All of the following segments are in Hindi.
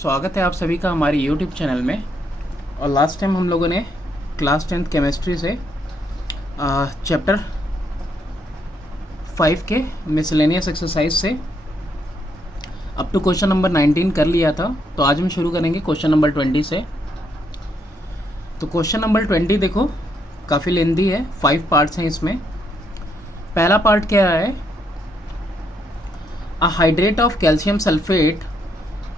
स्वागत है आप सभी का हमारे YouTube चैनल में। और लास्ट टाइम हम लोगों ने क्लास 10th केमिस्ट्री से चैप्टर 5 के मिसलेनियस एक्सरसाइज से अप टू क्वेश्चन नंबर 19 कर लिया था। तो आज हम शुरू करेंगे क्वेश्चन नंबर 20 से। तो क्वेश्चन नंबर 20 देखो, काफ़ी लेंदी है, 5 पार्ट्स हैं इसमें। पहला पार्ट क्या है, a hydrate of calcium sulphate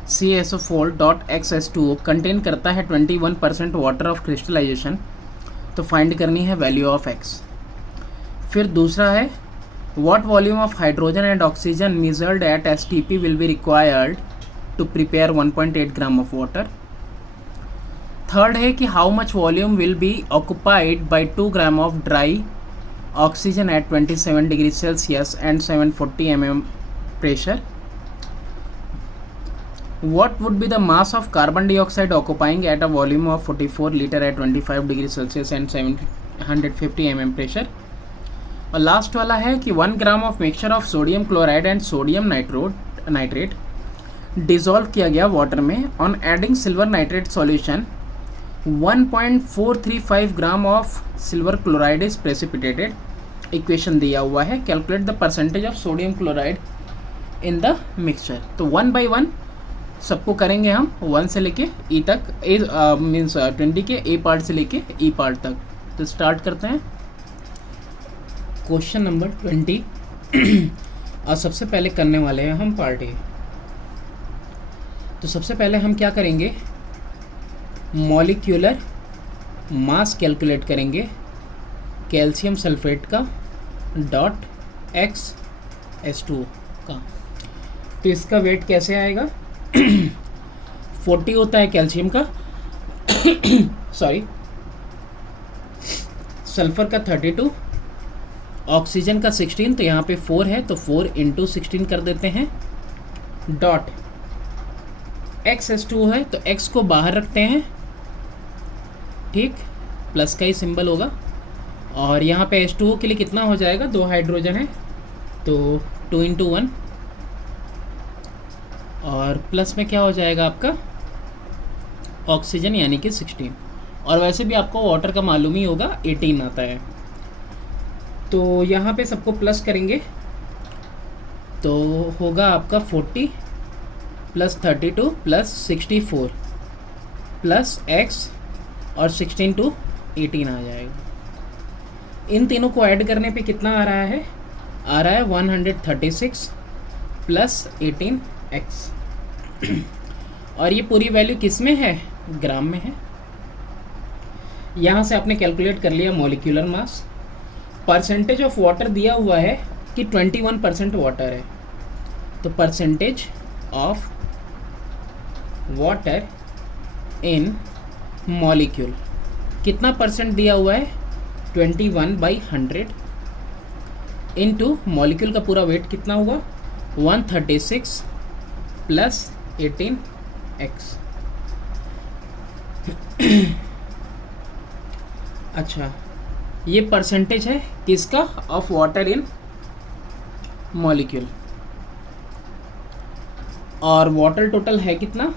CaSO4.XS2O contain करता है 21% वाटर ऑफ क्रिस्टलाइजेशन। तो फाइंड करनी है वैल्यू ऑफ x। फिर दूसरा है, what volume of hydrogen and oxygen measured at STP will be required to prepare 1.8 gram of water. Third है कि how much volume will be occupied by 2 gram of dry oxygen at 27 degree Celsius and 740 mm pressure. What would be the mass of carbon dioxide occupying at a volume of 44 liter at 25 degree Celsius and 750 mm pressure. और लास्ट वाला है कि 1 gram of mixture of sodium chloride and sodium nitrate dissolve किया गया वाटर में। On adding silver nitrate solution 1.435 gram of silver chloride is precipitated. Equation दिया हुआ है, calculate the percentage of sodium chloride in the mixture. तो 1 by 1 सबको करेंगे हम, 1 से लेके ई तक, मीन्स 20 के ए पार्ट से लेके ई पार्ट तक। तो स्टार्ट करते हैं क्वेश्चन नंबर 20। और सबसे पहले करने वाले हैं हम पार्ट ए। तो सबसे पहले हम क्या करेंगे, मॉलिक्यूलर मास कैलकुलेट करेंगे कैल्शियम सल्फेट का डॉट XS2O का। तो इसका वेट कैसे आएगा, 40 होता है कैल्शियम का सॉरी, सल्फर का 32, ऑक्सीजन का 16। तो यहाँ पे 4 है तो 4 × 16 कर देते हैं। डॉट XS2 है तो x को बाहर रखते हैं, ठीक, प्लस का ही सिंबल होगा। और यहाँ पे H2O के लिए कितना हो जाएगा, 2 हाइड्रोजन है तो 2 × 1, और प्लस में क्या हो जाएगा आपका ऑक्सीजन यानी कि 16। और वैसे भी आपको वाटर का मालूम ही होगा 18 आता है। तो यहाँ पे सबको प्लस करेंगे तो होगा आपका 40 + 32 + 64 प्लस x और 16 to 18 आ जाएगा। इन तीनों को ऐड करने पे कितना आ रहा है, 136 + 18x। और ये पूरी वैल्यू किस में है, ग्राम में है। यहाँ से आपने कैलकुलेट कर लिया molecular mass. Percentage of water दिया हुआ है कि 21% वाटर है। तो percentage of water in molecule कितना परसेंट दिया हुआ है, 21/100 इनटू मॉलिक्यूल का पूरा वेट कितना हुआ, 136 + 18x। अच्छा, ये परसेंटेज है किसका, ऑफ वाटर इन मॉलिक्यूल। और वाटर टोटल है कितना,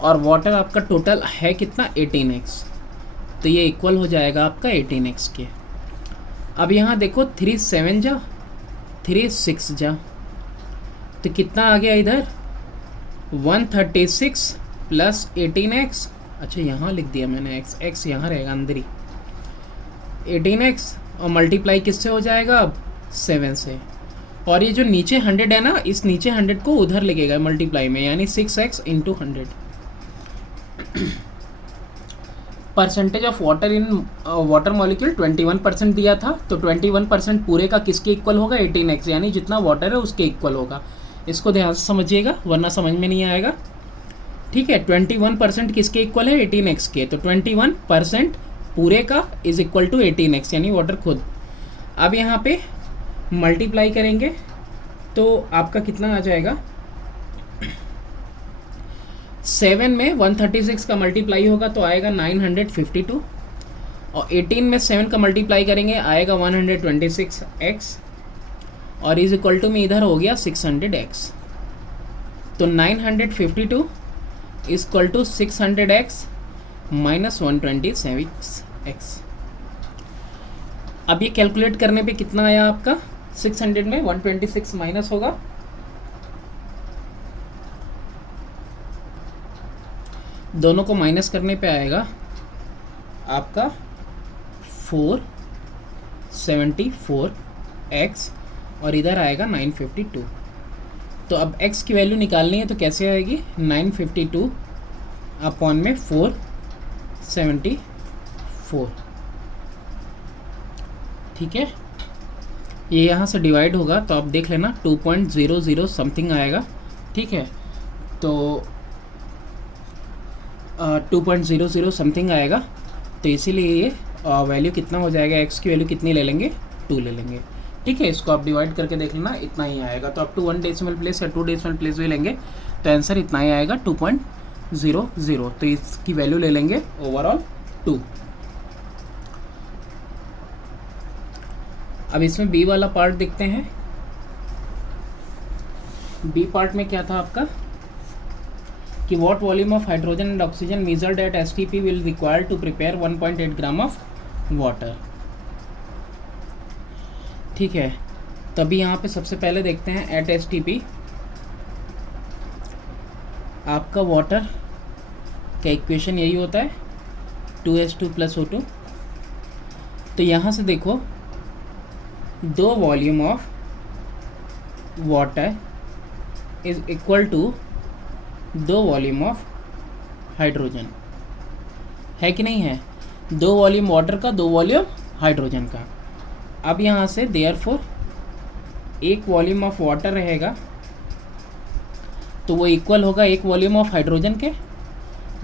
और वाटर आपका टोटल है कितना, 18x। तो ये इक्वल हो जाएगा आपका 18x के। अब यहाँ देखो 3 7 जा 3 6 जा, तो कितना आ गया इधर, 136 + 18x। अच्छा यहाँ लिख दिया मैंने x यहाँ रहेगा अंदर ही, 18x और मल्टीप्लाई किससे हो जाएगा अब, 7 से। और ये जो नीचे 100 है ना, इस नीचे 100 को उधर लगेगा मल्टीप्लाई में, यानी 6x × 100। Percentage of water in water molecule 21% दिया था, तो 21% पूरे का किसके इक्वल होगा, 18x, यानी जितना वाटर है उसके इक्वल होगा। इसको ध्यान से समझिएगा वरना समझ में नहीं आएगा, ठीक है। 21% किसके इक्वल है, 18x के। तो 21% पूरे का इज इक्वल टू 18x, यानी वाटर खुद। अब यहाँ पे मल्टीप्लाई करेंगे तो आपका कितना आ जाएगा, 7 में 136 का मल्टीप्लाई होगा तो आएगा 952, और 18 में 7 का मल्टीप्लाई करेंगे आएगा 126x, और इज इक्वल टू में इधर हो गया 600x। तो 952 is equal to 600x minus 127x। अब ये कैलकुलेट करने पे कितना आया आपका, 600 में 126 माइनस होगा, दोनों को माइनस करने पे आएगा आपका 474x और इधर आएगा 952। तो अब x की वैल्यू निकालनी है तो कैसे आएगी, 952 अपॉन में 474, ठीक है। ये यहाँ से डिवाइड होगा तो आप देख लेना 2.00 समथिंग आएगा, ठीक है। तो 2.00 समथिंग आएगा, तो इसीलिए ये वैल्यू कितना हो जाएगा, x की वैल्यू कितनी ले लेंगे, 2 ले लेंगे, ठीक है। इसको आप डिवाइड करके देख लेना, इतना ही आएगा। तो आप टू 1 डेसिमल प्लेस या 2 डेसिमल प्लेस भी लेंगे तो आंसर इतना ही आएगा 2.00। तो इसकी वैल्यू ले लेंगे ओवरऑल 2। अब इसमें बी वाला पार्ट देखते हैं। बी पार्ट में क्या था आपका कि what volume of hydrogen and oxygen measured at STP will require to prepare 1.8 gram of water, ठीक है। तभी यहाँ पे सबसे पहले देखते हैं एट एसटीपी आपका वाटर का इक्वेशन यही होता है 2H2 + O2। तो यहाँ से देखो 2 volume of water is equal to 2 volume of hydrogen, है कि नहीं है, 2 वॉल्यूम वाटर का 2 वॉल्यूम हाइड्रोजन का। अब यहाँ से देयरफॉर 1 वॉल्यूम ऑफ वाटर रहेगा तो वो इक्वल होगा 1 वॉल्यूम ऑफ हाइड्रोजन के,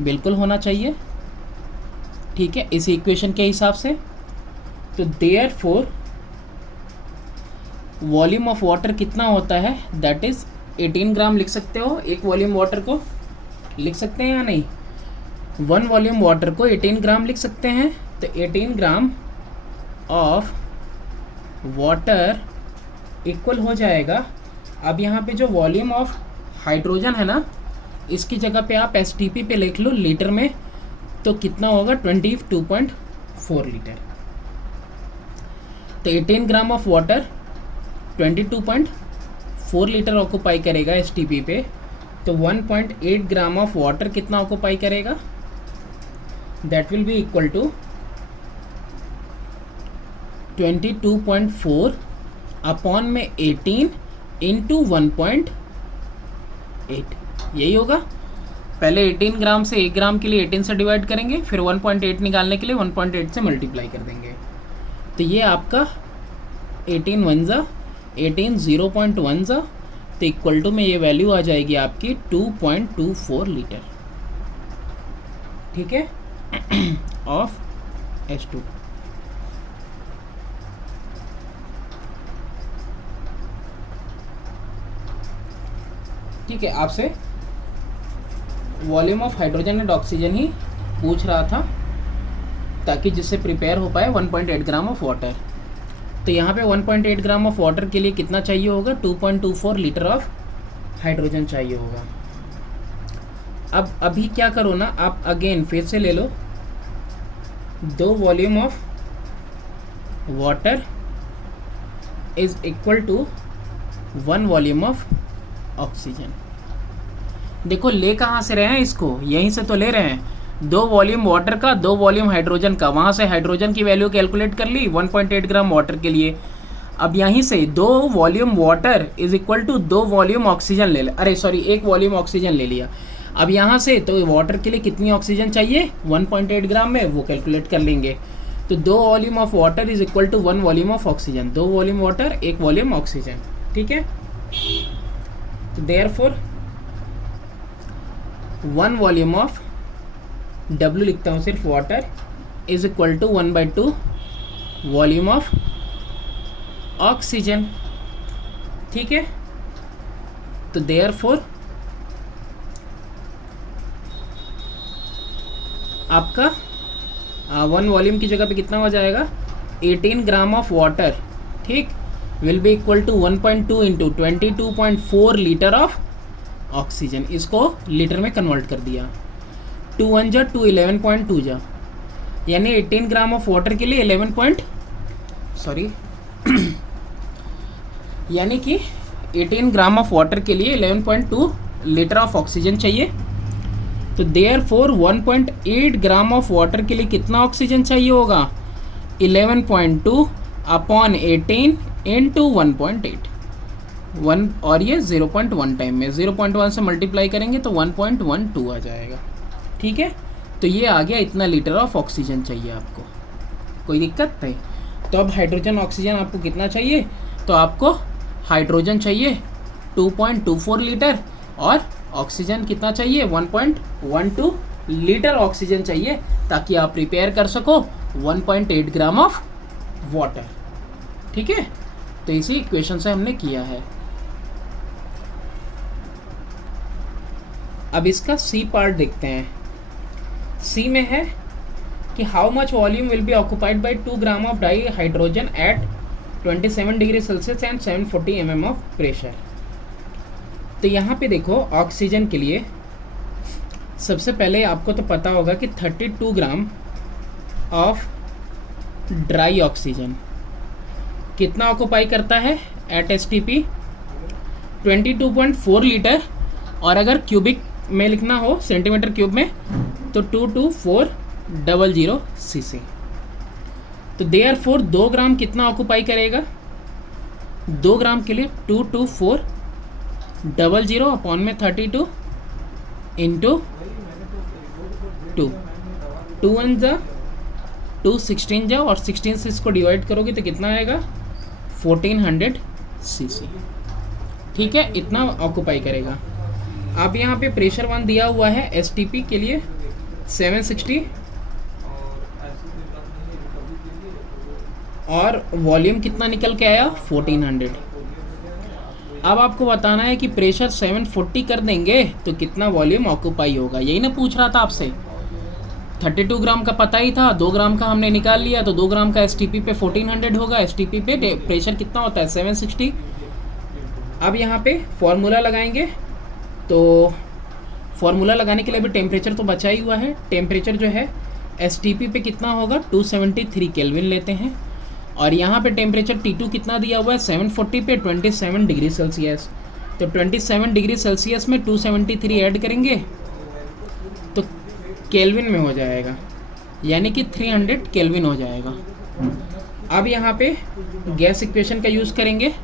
बिल्कुल होना चाहिए, ठीक है, इस इक्वेशन के हिसाब से। तो देयरफॉर वॉल्यूम ऑफ वाटर कितना होता है, दैट इज 18 ग्राम लिख सकते हो। 1 वॉल्यूम वाटर को लिख सकते हैं या नहीं, 1 वॉल्यूम वाटर को 18 ग्राम लिख सकते हैं। तो 18 ग्राम ऑफ वाटर इक्वल हो जाएगा, अब यहाँ पे जो वॉल्यूम ऑफ हाइड्रोजन है ना, इसकी जगह पे आप एसटीपी पे लिख लो लीटर में, तो कितना होगा 22.4 लीटर। तो 18 gram of water 22.4 litre occupy करेगा एसटीपी पे, तो 1.8 ग्राम ऑफ वाटर कितना ऑक्यूपाई करेगा, that will be equal to 22.4 upon में 18 इंटू 1.8, यही होगा। पहले 18 ग्राम से 1 ग्राम के लिए 18 से डिवाइड करेंगे, फिर 1.8 निकालने के लिए 1.8 से मल्टीप्लाई कर देंगे। तो ये आपका 18 1 ज़ा 18 0.1 ज़ा, तो इक्वल टू में ये वैल्यू आ जाएगी आपकी 2.24 लीटर, ठीक है, ऑफ H2। ठीक है, आपसे volume of hydrogen and oxygen ही पूछ रहा था ताकि जिससे प्रिपेयर हो पाए 1.8 ग्राम ऑफ वाटर। तो यहाँ पे 1.8 ग्राम ऑफ वाटर के लिए कितना चाहिए होगा, 2.24 लीटर ऑफ हाइड्रोजन चाहिए होगा। अब अभी क्या करो ना, आप अगेन फिर से ले लो 2 volume of water is equal to 1 volume of oxygen. देखो ले कहाँ से रहे हैं इसको, यहीं से तो ले रहे हैं, 2 वॉल्यूम वाटर का 2 वॉल्यूम हाइड्रोजन का, वहाँ से हाइड्रोजन की वैल्यू कैलकुलेट कर ली 1.8 ग्राम वाटर के लिए। अब यहीं से 2 volume water is equal to 2 volume oxygen ले ले, अरे सॉरी 1 वॉल्यूम ऑक्सीजन ले लिया। अब यहाँ से तो वाटर के लिए कितनी ऑक्सीजन चाहिए 1.8 ग्राम में, वो कैलकुलेट कर लेंगे। तो 2 volume of water is equal to 1 volume of oxygen, 2 volume water 1 volume oxygen, ठीक है। तो देयरफॉर 1 वॉल्यूम ऑफ W लिखता हूँ सिर्फ water is equal to 1/2 volume of oxygen, ठीक है। तो देयरफॉर आपका 1 वॉल्यूम की जगह पे कितना हो जाएगा 18 ग्राम ऑफ वाटर, ठीक, will be equal to 1.2 into 22.4 litre of oxygen. इसको लीटर में कन्वर्ट कर दिया, 2 1 जा 2 11.2 जा, यानी 18 ग्राम ऑफ वाटर के लिए 11 यानी कि 18 ग्राम ऑफ वाटर के लिए 11.2 लीटर ऑफ ऑक्सीजन चाहिए। तो देयरफॉर 1.8 ग्राम ऑफ वाटर के लिए कितना ऑक्सीजन चाहिए होगा, 11.2 अपॉन 18 इंटू 1.8, 1 और ये 0.1 टाइम में 0.1 से मल्टीप्लाई करेंगे तो 1.12 आ जाएगा। ठीक है, तो ये आ गया, इतना लीटर ऑफ ऑक्सीजन चाहिए आपको, कोई दिक्कत नहीं। तो अब हाइड्रोजन ऑक्सीजन आपको कितना चाहिए, तो आपको हाइड्रोजन चाहिए 2.24 लीटर और ऑक्सीजन कितना चाहिए, 1.12 लीटर ऑक्सीजन चाहिए, ताकि आप प्रिपेयर कर सको 1.8 ग्राम ऑफ वाटर। ठीक है, तो इसी इक्वेशन से हमने किया है। अब इसका सी पार्ट देखते हैं। सी में है कि how much volume will be occupied by 2 gram of di hydrogen at 27 degree Celsius and 740 mm of pressure. तो यहाँ पे देखो ऑक्सीजन के लिए सबसे पहले आपको तो पता होगा कि 32 ग्राम ऑफ ड्राई ऑक्सीजन कितना ऑक्यूपाई करता है एट STP 22.4 लीटर, और अगर क्यूबिक में लिखना हो सेंटीमीटर क्यूब में तो 22400 cc। तो देयरफॉर 2 ग्राम कितना ऑक्यूपाई करेगा, 2 ग्राम के लिए 22400 अपॉन में 32 इंटू 2, 2 1 जा 2 16 जा, और 16 से इसको डिवाइड करोगे तो कितना आएगा 1400 cc। ठीक है, इतना ऑक्यूपाई करेगा। अब यहाँ पे प्रेशर 1 दिया हुआ है STP के लिए 760 और वॉल्यूम कितना निकल के आया 1400। अब आपको बताना है कि प्रेशर 740 कर देंगे तो कितना वॉल्यूम ऑक्यूपाई होगा, यही ना पूछ रहा था आपसे। 32 ग्राम का पता ही था, 2 ग्राम का हमने निकाल लिया, तो 2 ग्राम का STP पे 1400 होगा, STP पे प्रेशर कितना होता है 760। अब यहाँ पे फॉर्मूला लगाएंगे, तो फॉर्मूला लगाने के लिए अभी टेम्परेचर तो बचा ही हुआ है। टेम्परेचर जो है STP पे कितना होगा 273 केल्विन लेते हैं, और यहाँ पे टेम्परेचर T2 कितना दिया हुआ है 740 पे 27 डिग्री सेल्सियस। तो 27 डिग्री सेल्सियस में 273 ऐड करेंगे तो केल्विन में हो जाएगा, यानी कि 300 केल्विन हो जाएगा। अब यहाँ पे गैस इक्वेशन का यूज़ करेंगे,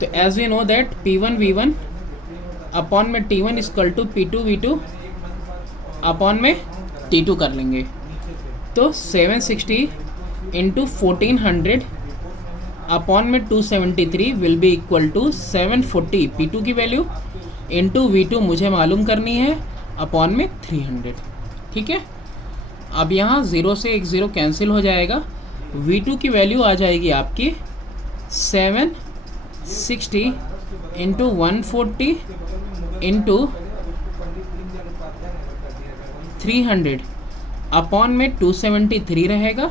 तो as we know that P1 V1 upon में T1 equal to P2 V2 upon में T2 कर लेंगे। तो 760 इंटू 1400 अपॉन में 273 will be equal to 740 P2 की वैल्यू इंटू V2 मुझे मालूम करनी है अपॉन में 300। ठीक है, अब यहाँ 0 से एक 0 कैंसिल हो जाएगा, V2 की वैल्यू आ जाएगी आपकी 760 इंटू 140 इंटू 300 अपॉन में 273 रहेगा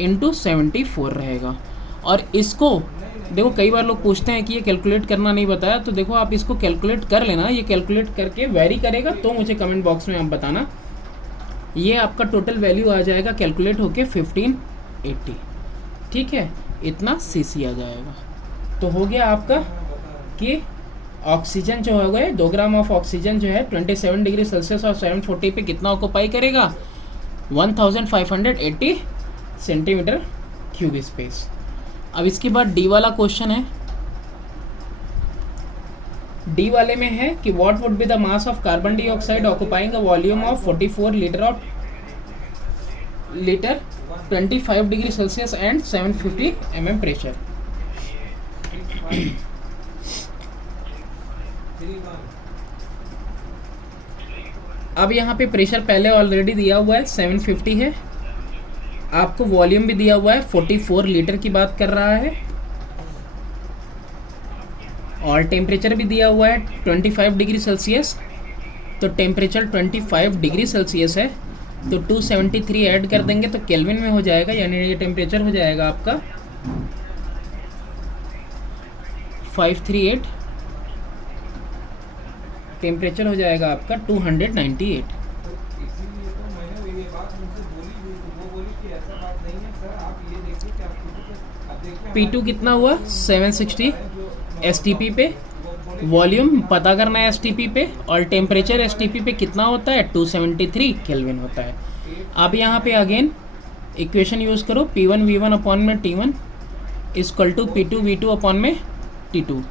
इंटू 74 रहेगा। और इसको देखो, कई बार लोग पूछते हैं कि ये कैलकुलेट करना नहीं बताया, तो देखो आप इसको कैलकुलेट कर लेना, ये कैलकुलेट करके वेरी करेगा तो मुझे कमेंट बॉक्स में आप बताना। ये आपका टोटल वैल्यू आ जाएगा कैलकुलेट होके 1580। ठीक है, इतना cc आ जाएगा। तो हो गया आपका कि ऑक्सीजन जो हो गए 2 ग्राम ऑफ ऑक्सीजन जो है 27 डिग्री सेल्सियस और 740 पे कितना ऑक्यूपाई करेगा 1580 सेंटीमीटर क्यूब स्पेस। अब इसके बाद डी वाला क्वेश्चन है। डी वाले में है कि what would be the mass of carbon dioxide occupying a volume of 44 litre 25 degree Celsius and 750 mm pressure. अब यहाँ पे प्रेशर पहले ऑलरेडी दिया हुआ है 750 है, आपको वॉल्यूम भी दिया हुआ है 44 लीटर की बात कर रहा है, और टेम्परेचर भी दिया हुआ है 25 डिग्री सेल्सियस। तो टेम्परेचर 25 डिग्री सेल्सियस है, तो 273 ऐड कर देंगे तो केल्विन में हो जाएगा, यानी ये टेम्परेचर हो जाएगा आपका 538, टेम्परेचर हो जाएगा आपका 298। इसीलिए तो मैंने ये बात उनसे बोली भी, तो वो बोली कि ऐसा बात नहीं है सर, आप ये देखिए कि आप अब देखिए P2 कितना हुआ 760 STP पे, वॉल्यूम पता करना है STP पे, और टेम्परेचर STP पे कितना होता है 273 केल्विन होता है। अब यहाँ पे अगेन इक्वेशन यूज़ करो, P1 V1 अपॉन में T1 equal to P2 V2 upon में T2।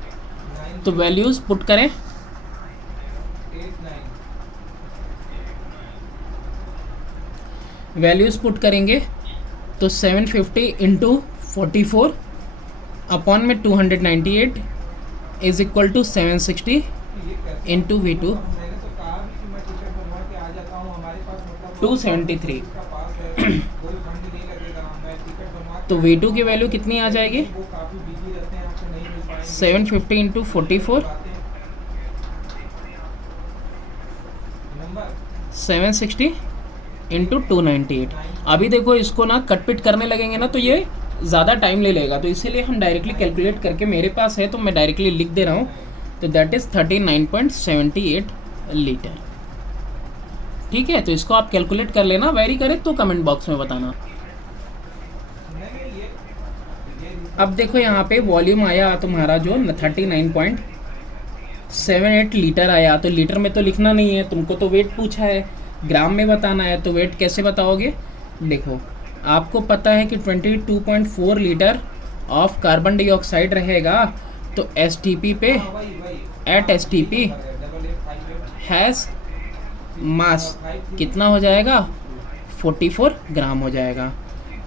तो वैल्यूज़ पुट करें, वैल्यूज़ पुट करेंगे तो 750 इंटू 44 अपॉन में 298 is equal to 760 into V2 273। तो V2 की वैल्यू कितनी आ जाएगी 750 इंटू 44 760 इंटू 298। अभी देखो इसको ना कट पिट करने लगेंगे ना तो ये ज़्यादा टाइम ले लेगा, तो इसीलिए हम डायरेक्टली कैलकुलेट करके, मेरे पास है तो मैं डायरेक्टली लिख दे रहा हूँ। तो दैट इज़ 39.78 लीटर। ठीक है, तो इसको आप कैलकुलेट कर लेना, वेरी करेक्ट तो कमेंट बॉक्स में बताना। अब देखो यहाँ पे वॉल्यूम आया तुम्हारा जो 39.78 लीटर आया, तो लीटर में तो लिखना नहीं है तुमको, तो वेट पूछा है, ग्राम में बताना है। तो वेट कैसे बताओगे, देखो आपको पता है कि 22.4 लीटर ऑफ कार्बन डाइऑक्साइड रहेगा, तो STP पे एट STP हैज़ मास कितना हो जाएगा 44 ग्राम हो जाएगा।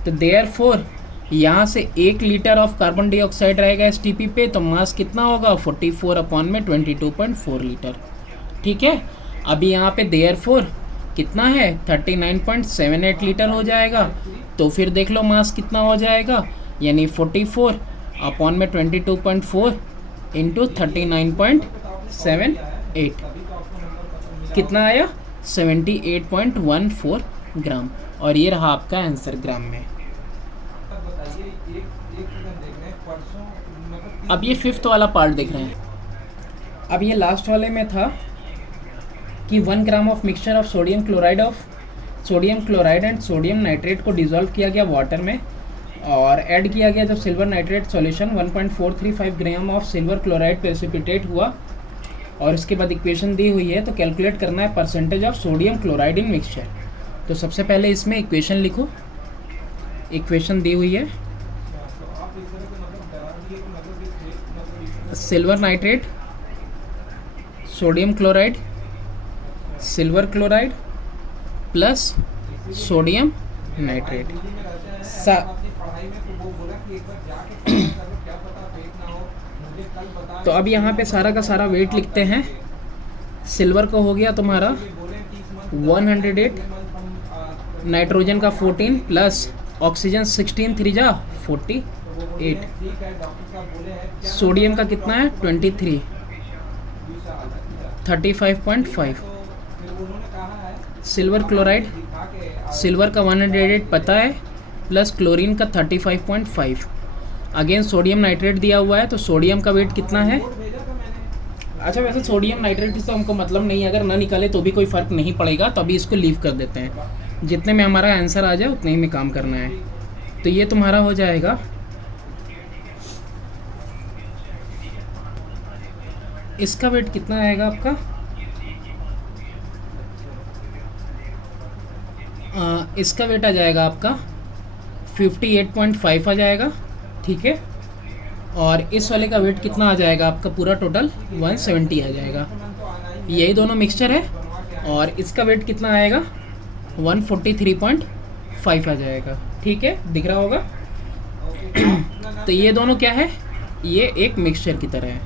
तो देयरफॉर यहाँ से 1 लीटर ऑफ कार्बन डाइऑक्साइड रहेगा STP पे, तो मास कितना होगा 44 अपॉन में 22.4 लीटर। ठीक है, अभी यहाँ पे देयरफॉर कितना है 39.78 लीटर हो जाएगा। तो फिर देख लो मास कितना हो जाएगा, यानी 44 अपॉन में 22.4 इंटू 39.78 कितना आया 78.14 ग्राम। और ये रहा आपका आंसर ग्राम में। अब ये 5th वाला पार्ट देख रहे हैं। अब ये लास्ट वाले में था कि 1 gram of mixture of sodium chloride and sodium nitrate को डिज़ोल्व किया गया वाटर में और ऐड किया गया जब silver nitrate solution 1.435 gram of silver chloride precipitate हुआ, और इसके बाद इक्वेशन दी हुई है। तो कैलकुलेट करना है percentage of sodium chloride in mixture. तो सबसे पहले इसमें इक्वेशन लिखो, इक्वेशन दी हुई है silver nitrate, sodium chloride, silver chloride plus sodium nitrate. तो अब यहाँ पे सारा का सारा वेट लिखते हैं। सिल्वर का हो गया तुम्हारा 108, नाइट्रोजन का 14 प्लस ऑक्सीजन 16 3 जा 48, सोडियम का कितना है 23 35.5, सिल्वर क्लोराइड, सिल्वर का 108 पता है प्लस क्लोरीन का 35.5, अगेन सोडियम नाइट्रेट दिया हुआ है। तो सोडियम का वेट कितना है, अच्छा वैसे सोडियम नाइट्रेट से हमको मतलब नहीं, अगर ना निकाले तो भी कोई फ़र्क नहीं पड़ेगा, तो अभी इसको लीव कर देते हैं, जितने में हमारा आंसर आ जाए उतने ही में काम करना है। तो ये तुम्हारा हो जाएगा इसका वेट कितना आएगा आपका, इसका वेट आ जाएगा आपका 58.5 आ जाएगा। ठीक है, और इस वाले का वेट कितना आ जाएगा आपका, पूरा टोटल 170 आ जाएगा। यही दोनों मिक्सचर है, और इसका वेट कितना आएगा 143.5 आ जाएगा। ठीक है, दिख रहा होगा। तो ये दोनों क्या है, ये एक मिक्सचर की तरह है।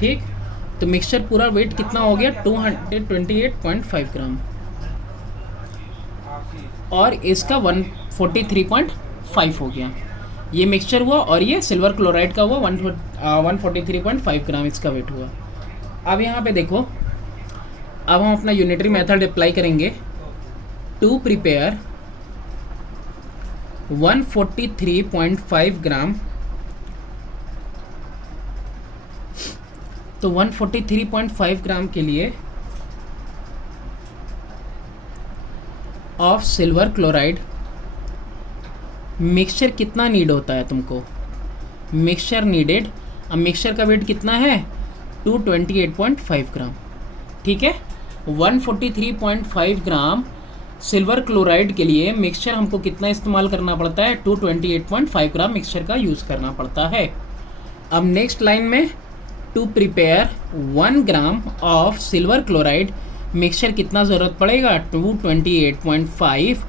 ठीक, तो मिक्सचर पूरा वेट कितना हो गया 228.5 ग्राम, और इसका 143.5 हो गया। ये मिक्सचर हुआ, और ये सिल्वर क्लोराइड का हुआ 143.5 ग्राम इसका वेट हुआ। अब यहाँ पे देखो, अब हम अपना यूनिटरी मेथड अप्लाई करेंगे टू प्रिपेयर 143.5 ग्राम तो 143.5 ग्राम के लिए ऑफ सिल्वर क्लोराइड मिक्सचर कितना नीड होता है तुमको? मिक्सचर नीडेड, अब मिक्सचर का वेट कितना है? 228.5 ग्राम। ठीक है, 143.5 ग्राम सिल्वर क्लोराइड के लिए मिक्सचर हमको कितना इस्तेमाल करना पड़ता है? 228.5 ग्राम मिक्सचर का यूज़ करना पड़ता है। अब नेक्स्ट लाइन में to prepare 1 gram of silver chloride mixture कितना ज़रूरत पड़ेगा? 228.5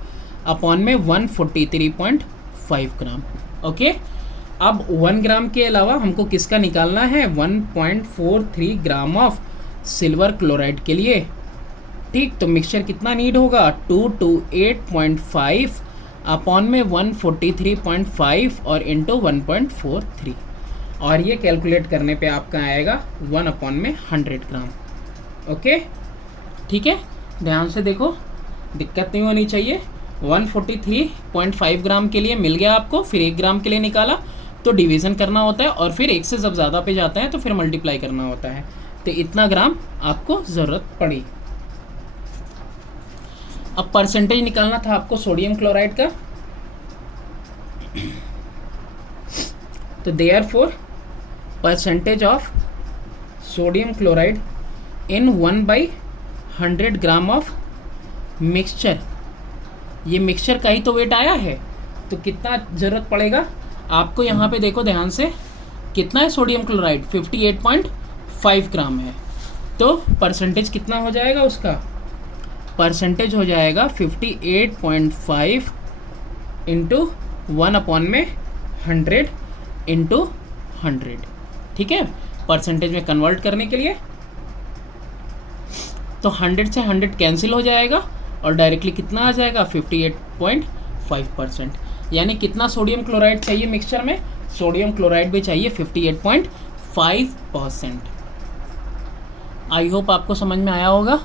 अपॉन में 143.5 ग्राम। ओके, अब 1 ग्राम के अलावा हमको किसका निकालना है? 1.43 ग्राम ऑफ सिल्वर क्लोराइड के लिए। ठीक, तो मिक्सचर कितना नीड होगा? 228.5 अपॉन में 143.5 और इंटू 1.43, और ये कैलकुलेट करने पे आपका आएगा 1 अपॉन में 100 ग्राम। ओके, ठीक है, ध्यान से देखो, दिक्कत नहीं होनी चाहिए। 143.5 ग्राम के लिए मिल गया आपको, फिर 1 ग्राम के लिए निकाला तो डिवीज़न करना होता है, और फिर 1 से जब ज़्यादा पे जाता है तो फिर मल्टीप्लाई करना होता है। तो इतना ग्राम आपको ज़रूरत पड़ी। अब परसेंटेज निकालना था आपको सोडियम क्लोराइड का, तो therefore percentage of sodium chloride in 1/100 gram of mixture, ये मिक्सचर का ही तो वेट आया है, तो कितना ज़रूरत पड़ेगा आपको? यहाँ पे देखो ध्यान से, कितना है सोडियम क्लोराइड? 58.5 ग्राम है, तो परसेंटेज कितना हो जाएगा उसका? परसेंटेज हो जाएगा 58.5 इंटू 1 अपॉन में 100 इंटू 100। ठीक है, परसेंटेज में कन्वर्ट करने के लिए तो 100 से 100 कैंसिल हो जाएगा और डायरेक्टली कितना आ जाएगा? 58.5%। यानी कितना सोडियम क्लोराइड चाहिए मिक्सचर में? सोडियम क्लोराइड भी चाहिए 58.5%। आई होप आपको समझ में आया होगा।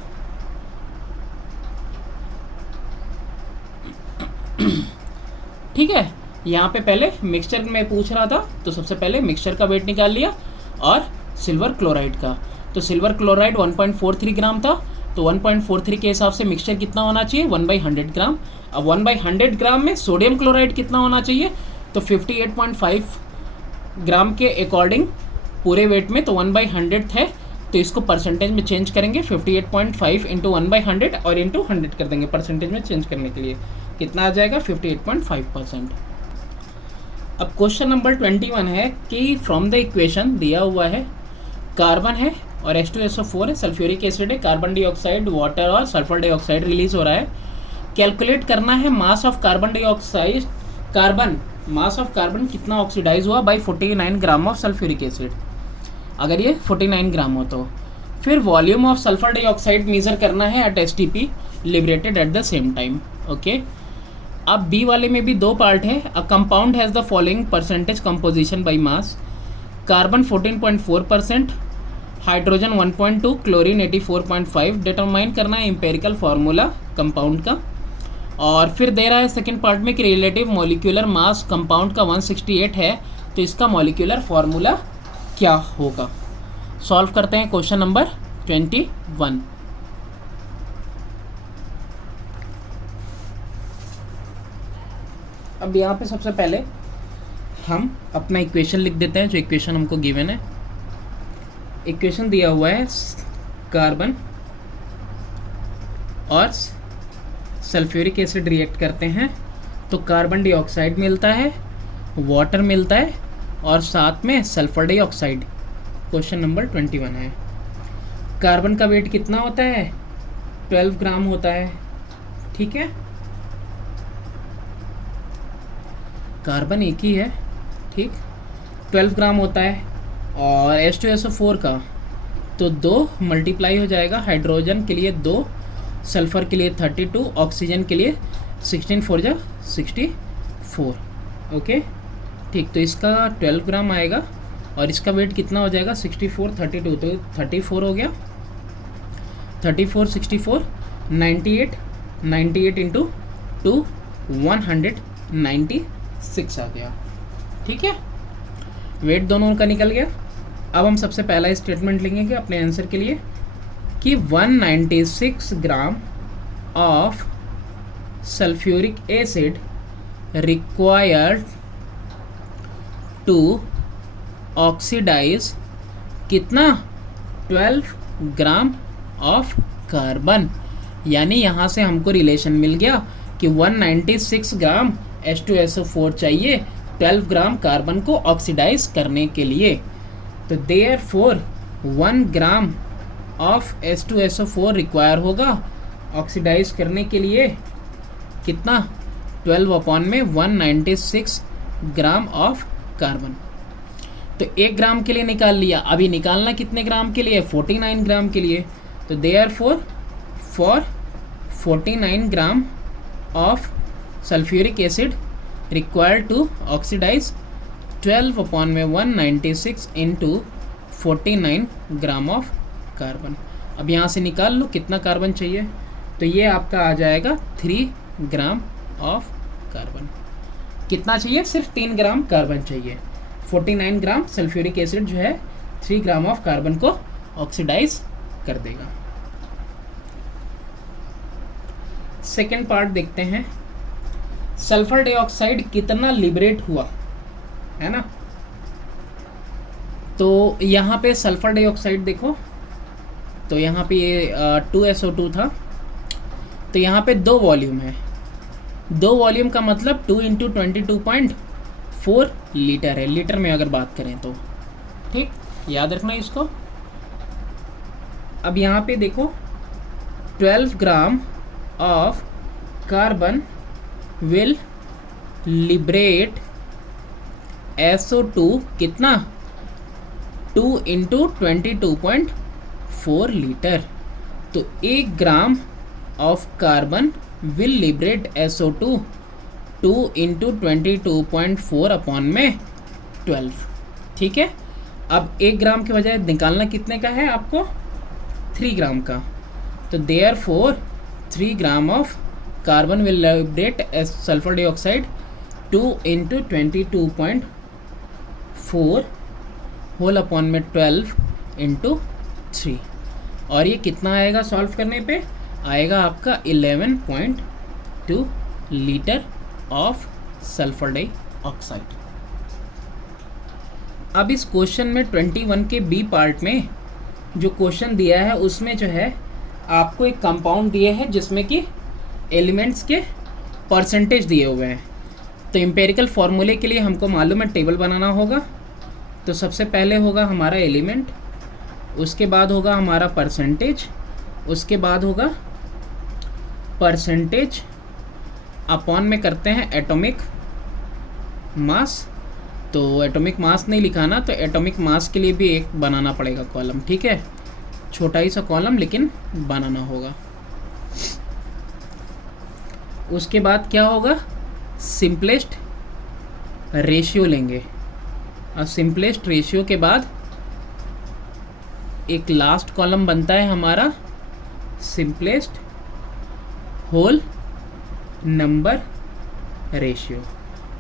ठीक है, यहाँ पे पहले मिक्सचर में पूछ रहा था, तो सबसे पहले मिक्सचर का वेट निकाल लिया और सिल्वर क्लोराइड का। तो सिल्वर क्लोराइड 1.43 ग्राम था, तो 1.43 के हिसाब से मिक्सचर कितना होना चाहिए? 1/100 ग्राम। अब 1/100 ग्राम में सोडियम क्लोराइड कितना होना चाहिए? तो 58.5 ग्राम के अकॉर्डिंग पूरे वेट में तो 1/100 है, तो इसको परसेंटेज में चेंज करेंगे। 58.5 इंटू 1/100 और इंटू 100 कर देंगे परसेंटेज में चेंज करने के लिए। कितना आ जाएगा? 58.5%। अब क्वेश्चन नंबर 21 है कि फ्रॉम द इक्वेशन दिया हुआ है, कार्बन है और H2SO4 है, सल्फ्यूरिक एसिड है, कार्बन डाइऑक्साइड, वाटर और सल्फर डाइऑक्साइड रिलीज हो रहा है। कैलकुलेट करना है mass of carbon dioxide, mass of carbon कितना ऑक्सीडाइज हुआ by 49 gram of sulphuric acid, अगर ये 49 ग्राम हो तो। फिर volume of sulphur dioxide measure करना है at STP liberated at the same time. Okay, अब बी वाले में भी 2 पार्ट है। A compound has the following percentage composition by mass, carbon 14.4%, hydrogen 1.2, chlorine 84.5। Determine करना है एम्पेरिकल फार्मूला कंपाउंड का। और फिर दे रहा है सेकंड पार्ट में कि रिलेटिव मॉलिक्यूलर मास कंपाउंड का 168 है, तो इसका मॉलिक्यूलर फार्मूला क्या होगा? सॉल्व करते हैं क्वेश्चन नंबर 21। अब यहाँ पे सबसे पहले हम अपना इक्वेशन लिख देते हैं, जो इक्वेशन हमको गिवन है। इक्वेशन दिया हुआ है कार्बन और सल्फ्यूरिक एसिड रिएक्ट करते हैं तो कार्बन डाइऑक्साइड मिलता है, वाटर मिलता है और साथ में सल्फर डाइऑक्साइड। क्वेश्चन नंबर 21 है। कार्बन का वेट कितना होता है? 12 ग्राम होता है। ठीक है, कार्बन एक ही है, ठीक, 12 ग्राम होता है। और H2SO4 का तो 2 मल्टीप्लाई हो जाएगा, हाइड्रोजन के लिए 2, सल्फ़र के लिए 32, ऑक्सीजन के लिए 16 4 जा 64। ओके, ठीक, तो इसका 12 ग्राम आएगा और इसका वेट कितना हो जाएगा? 64 32, तो 34 हो गया। 34 64 98 इंटू 2 196 आ गया। ठीक है, वेट दोनों का निकल गया। अब हम सबसे पहला स्टेटमेंट लेंगे अपने आंसर के लिए कि 196 gram of sulphuric acid required to oxidise कितना 12 ग्राम ऑफ कार्बन। यानी यहाँ से हमको रिलेशन मिल गया कि 196 ग्राम H2SO4 चाहिए 12 ग्राम कार्बन को ऑक्सीडाइज करने के लिए। तो therefore 1 gram of H2SO4 require होगा ऑक्सीडाइज करने के लिए कितना 12 अपॉन में 196 ग्राम ऑफ कार्बन। तो 1 ग्राम के लिए निकाल लिया, अभी निकालना कितने ग्राम के लिए 49 ग्राम के लिए। तो therefore for 49 gram of sulphuric acid required to oxidise 12 upon में 196 इंटू 49 ग्राम ऑफ कार्बन। अब यहाँ से निकाल लो कितना कार्बन चाहिए, तो ये आपका आ जाएगा 3 ग्राम ऑफ कार्बन। कितना चाहिए, सिर्फ 3 ग्राम कार्बन चाहिए। 49 ग्राम सल्फ्यूरिक एसिड जो है 3 ग्राम ऑफ कार्बन को ऑक्सीडाइज कर देगा। सेकेंड पार्ट देखते हैं, सल्फर डाइऑक्साइड कितना लिबरेट हुआ, है ना। तो यहाँ पे सल्फर डाइऑक्साइड देखो, तो यहाँ पे ये 2SO2 था, तो यहाँ पे 2 वॉल्यूम है। 2 वॉल्यूम का मतलब 2 × 22.4 लीटर है, लीटर में अगर बात करें तो, ठीक, याद रखना इसको। अब यहाँ पे देखो 12 ग्राम of carbon will liberate SO2 कितना 2 × 22.4 लीटर। तो 1 gram of carbon will liberate SO2 2 × 22.4 upon में 12, ठीक है। अब 1 ग्राम के बजाय निकालना कितने का है आपको 3 ग्राम का। तो therefore 3 gram of carbon will liberate sulphur dioxide 2 × 22.4 whole upon में 12 × 3। और ये कितना आएगा सॉल्व करने पे, आएगा आपका 11.2 लीटर ऑफ सल्फर डाइऑक्साइड। अब इस क्वेश्चन में 21 के बी पार्ट में जो क्वेश्चन दिया है उसमें जो है आपको एक कंपाउंड दिए हैं जिसमें कि एलिमेंट्स के परसेंटेज दिए हुए हैं। तो एम्पेरिकल फॉर्मूले के लिए हमको मालूम है टेबल बनाना होगा। तो सबसे पहले होगा हमारा एलिमेंट, उसके बाद होगा हमारा परसेंटेज, उसके बाद होगा परसेंटेज अपॉन में करते हैं एटॉमिक मास। तो एटॉमिक मास नहीं लिखाना, तो एटॉमिक मास के लिए भी एक बनाना पड़ेगा कॉलम, ठीक है, छोटा ही सा कॉलम लेकिन बनाना होगा। उसके बाद क्या होगा, सिंपलेस्ट रेशियो लेंगे, और सिंपलेस्ट रेशियो के बाद एक लास्ट कॉलम बनता है हमारा सिंपलेस्ट होल नंबर रेशियो।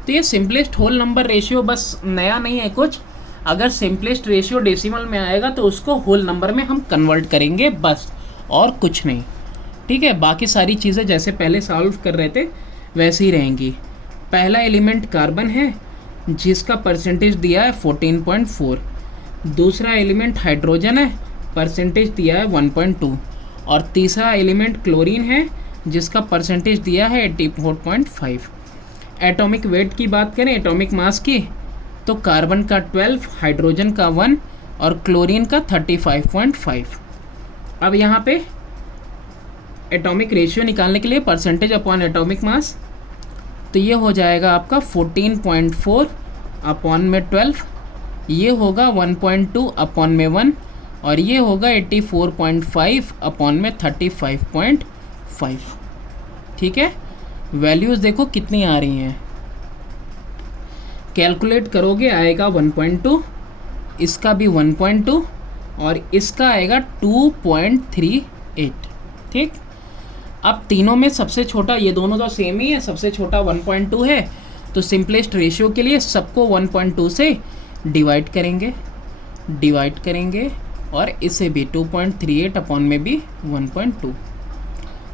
तो ये सिंपलेस्ट होल नंबर रेशियो बस नया नहीं है कुछ, अगर सिंपलेस्ट रेशियो डेसिमल में आएगा तो उसको होल नंबर में हम कन्वर्ट करेंगे बस, और कुछ नहीं, ठीक है। बाकी सारी चीज़ें जैसे पहले सॉल्व कर रहे थे वैसे ही रहेंगी। पहला एलिमेंट कार्बन है जिसका परसेंटेज दिया है 14.4, दूसरा एलिमेंट हाइड्रोजन है, परसेंटेज दिया है 1.2, और तीसरा एलिमेंट क्लोरीन है जिसका परसेंटेज दिया है 84.5। एटॉमिक वेट की बात करें, एटॉमिक मास की, तो कार्बन का 12, हाइड्रोजन का 1 और क्लोरीन का 35.5। अब यहाँ पे एटॉमिक रेशियो निकालने के लिए परसेंटेज अपॉन एटॉमिक मास, तो ये हो जाएगा आपका 14.4 अपॉन में 12, ये होगा 1.2 अपॉन में 1, और ये होगा 84.5 अपॉन में 35.5, ठीक है। वैल्यूज़ देखो कितनी आ रही हैं, कैलकुलेट करोगे आएगा 1.2, इसका भी 1.2 और इसका आएगा 2.38, ठीक। अब तीनों में सबसे छोटा, ये दोनों तो सेम ही है, सबसे छोटा 1.2 है, तो सिंपलेस्ट रेशियो के लिए सबको 1.2 से डिवाइड करेंगे। डिवाइड करेंगे और इसे भी 2.38 अपॉन में भी 1.2,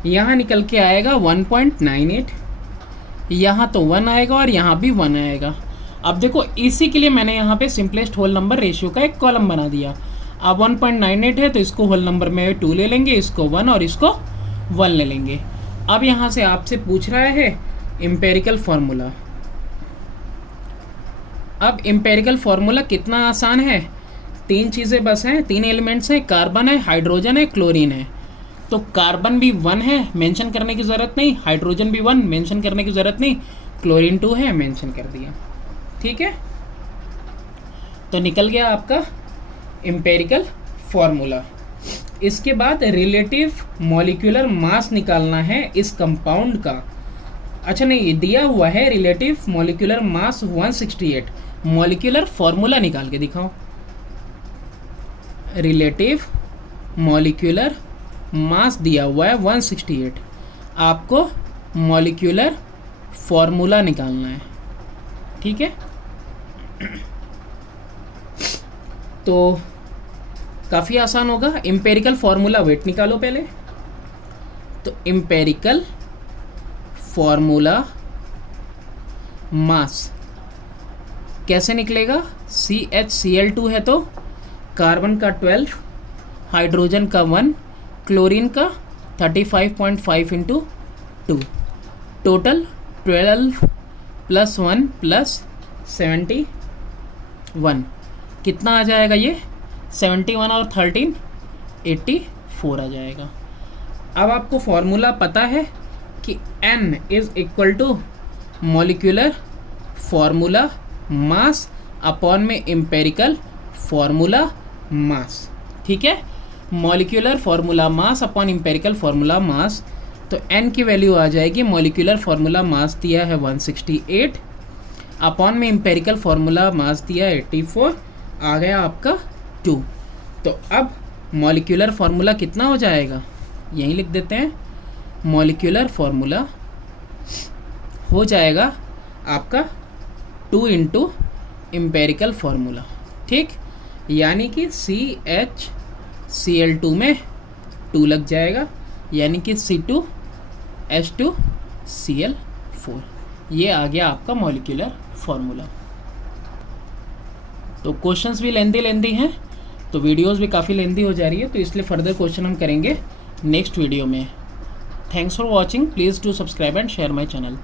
यहाँ निकल के आएगा 1.98, यहाँ तो 1 आएगा और यहाँ भी 1 आएगा। अब देखो इसी के लिए मैंने यहाँ पे सिंपलेस्ट होल नंबर रेशियो का एक कॉलम बना दिया। अब 1.98 है तो इसको होल नंबर में 2 ले लेंगे, इसको 1 और इसको 1 ले लेंगे। अब यहाँ से आपसे पूछ रहा है एम्पेरिकल फार्मूला। अब एम्पेरिकल फार्मूला कितना आसान है, 3 चीज़ें बस हैं, 3 एलिमेंट्स हैं, कार्बन है, हाइड्रोजन है, क्लोरीन है। तो कार्बन भी 1 है, मेंशन करने की ज़रूरत नहीं, हाइड्रोजन भी 1, मेंशन करने की ज़रूरत नहीं, क्लोरीन 2 है, मेंशन कर दिया। ठीक है, तो निकल गया आपका एम्पेरिकल फार्मूला। इसके बाद रिलेटिव मॉलिक्यूलर मास निकालना है इस कंपाउंड का। अच्छा नहीं, दिया हुआ है relative molecular mass 168, molecular formula निकाल के दिखाओ। रिलेटिव मॉलिक्यूलर मास दिया हुआ है 168, आपको मॉलिक्यूलर फार्मूला निकालना है। ठीक है, तो काफ़ी आसान होगा। एम्पेरिकल फार्मूला वेट निकालो पहले। तो एम्पेरिकल फार्मूला मास कैसे निकलेगा, CHCl2 है तो कार्बन का 12, हाइड्रोजन का 1, क्लोरीन का 35.5 इंटू 2, टोटल 12 + 1 + 71, कितना आ जाएगा ये 71 और 13 84 आ जाएगा। अब आपको फॉर्मूला पता है कि N = molecular formula mass upon में एम्पेरिकल फार्मूला मास। ठीक है, molecular formula mass upon empirical formula mass, तो N की वैल्यू आ जाएगी, मॉलिक्यूलर फार्मूला मास दिया है 168 अपॉन में एम्पेरिकल फार्मूला मास दिया है 84, आ गया आपका 2। तो अब मॉलिक्यूलर फार्मूला कितना हो जाएगा, यहीं लिख देते हैं, मॉलिक्यूलर फार्मूला हो जाएगा आपका 2 इंटू एम्पेरिकल फार्मूला। ठीक, यानी कि CHCl2 में 2 लग जाएगा, यानी कि C2H2Cl4, ये आ गया आपका मॉलिक्यूलर फार्मूला। तो क्वेश्चंस भी लेंदी हैं, तो वीडियोस भी काफ़ी लेंदी हो जा रही है, तो इसलिए फर्दर क्वेश्चन हम करेंगे नेक्स्ट वीडियो में। Thanks for watching, please do subscribe and share my channel.